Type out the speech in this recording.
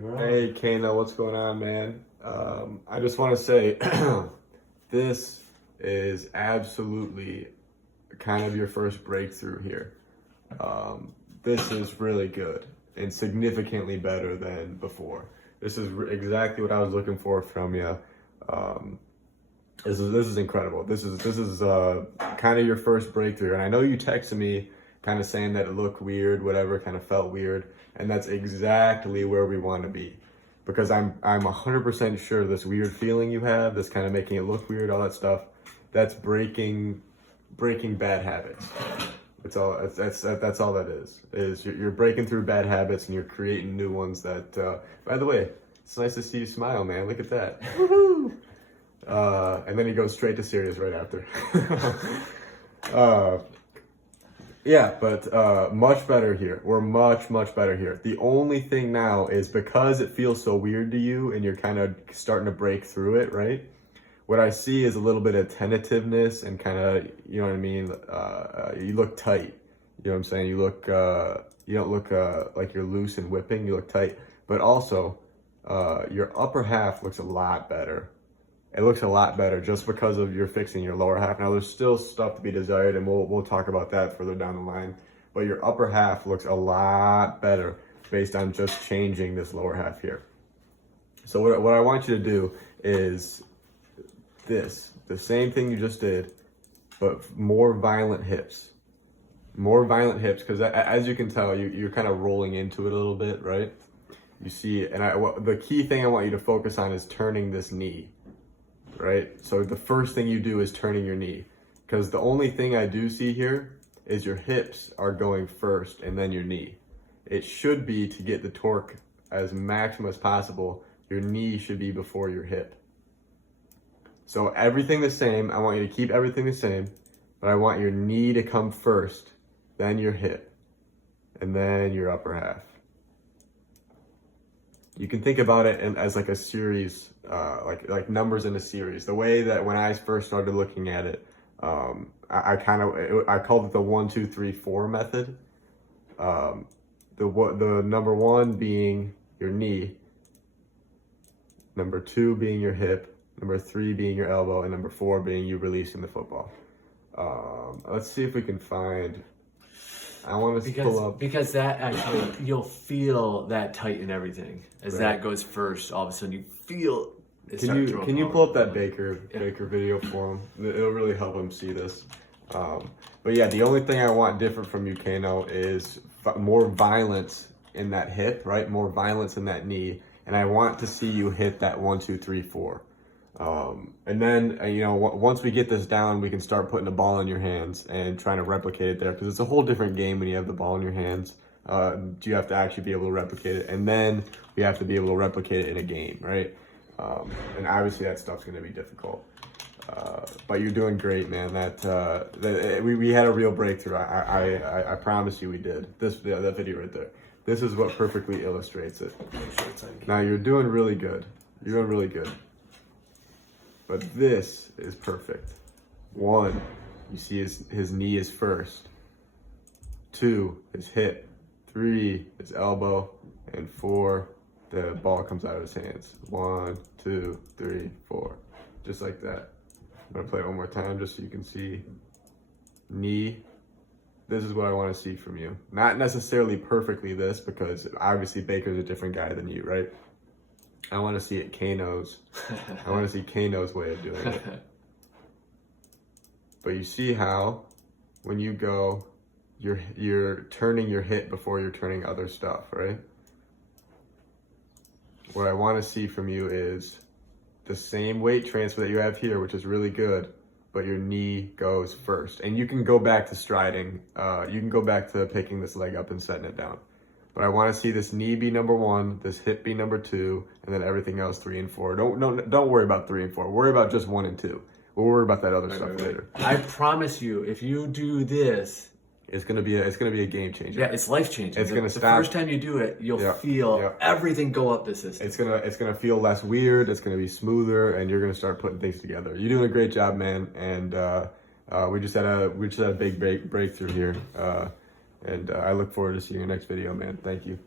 Hey, Kano, what's going on, man? I just want to say this is absolutely kind of your first breakthrough here. This is really good and significantly better than before. This is exactly what I was looking for from you. This is incredible. This is kind of your first breakthrough, and I know you texted me kind of saying that it looked weird, whatever, kind of felt weird, and that's exactly where we want to be, because I'm 100% sure this weird feeling you have, this kind of making it look weird, all that stuff, that's breaking bad habits. That's all that is you're breaking through bad habits and you're creating new ones that by the way, it's nice to see you smile, man. Look at that. And then he goes straight to serious right after. Yeah, but much better here. We're much better here. The only thing now is, because it feels so weird to you and you're kind of starting to break through it, right? What I see is a little bit of tentativeness and kind of, you know what I mean? You look tight. You know what I'm saying? You don't look like you're loose and whipping. You look tight. But also, your upper half looks a lot better. It looks a lot better just because of you're fixing your lower half. Now, there's still stuff to be desired, and we'll talk about that further down the line. But your upper half looks a lot better based on just changing this lower half here. So what I want you to do is the same thing you just did, but more violent hips. More violent hips, because as you can tell, you're kind of rolling into it a little bit, right? You see, and the key thing I want you to focus on is turning this knee. Right? So the first thing you do is turning your knee, because the only thing I do see here is your hips are going first and then your knee. It should be, to get the torque as maximum as possible, your knee should be before your hip. So everything the same. I want you to keep everything the same, but I want your knee to come first, then your hip, and then your upper half. You can think about it as like a series, like numbers in a series. The way that when I first started looking at it, I called it the 1, 2, 3, 4 method. The number 1 being your knee, number 2 being your hip, number 3 being your elbow, and number 4 being you releasing the football. Let's see if we can find. I want to pull up, because that actually, you'll feel that tighten everything as right. That goes first. All of a sudden, you feel. Can you pull up that Baker video for him? It'll really help him see this. But yeah, the only thing I want different from you, Kano, is more violence in that hip, right? More violence in that knee, and I want to see you hit that 1, 2, 3, 4. And then, once we get this down, we can start putting the ball in your hands and trying to replicate it there, because it's a whole different game when you have the ball in your hands. You have to actually be able to replicate it, and then we have to be able to replicate it in a game, right? And obviously that stuff's going to be difficult. But you're doing great, man. We had a real breakthrough. I promise you we did. That video right there. This is what perfectly illustrates it. Now you're doing really good. You're doing really good. But this is perfect. 1, you see his knee is first. 2, his hip. 3, his elbow. And 4, the ball comes out of his hands. 1, 2, 3, 4. Just like that. I'm gonna play it one more time just so you can see. Knee. This is what I want to see from you. Not necessarily perfectly this, because obviously Baker's a different guy than you, right? I want to see it Kano's. I want to see Kano's way of doing it. But you see how when you go, you're turning your hip before you're turning other stuff, right? What I want to see from you is the same weight transfer that you have here, which is really good, but your knee goes first. And you can go back to striding. You can go back to picking this leg up and setting it down. But I want to see this knee be number 1, this hip be number 2, and then everything else 3 and 4. Don't worry about 3 and 4. Worry about just 1 and 2. We'll worry about that other stuff later. I promise you, if you do this, it's gonna be a game changer. Yeah, it's life changing. It's gonna the stop. First time you do it, you'll feel everything go up the system. It's gonna feel less weird. It's gonna be smoother, and you're gonna start putting things together. You're doing a great job, man. And we just had a big breakthrough here. And I look forward to seeing your next video, man. Thank you.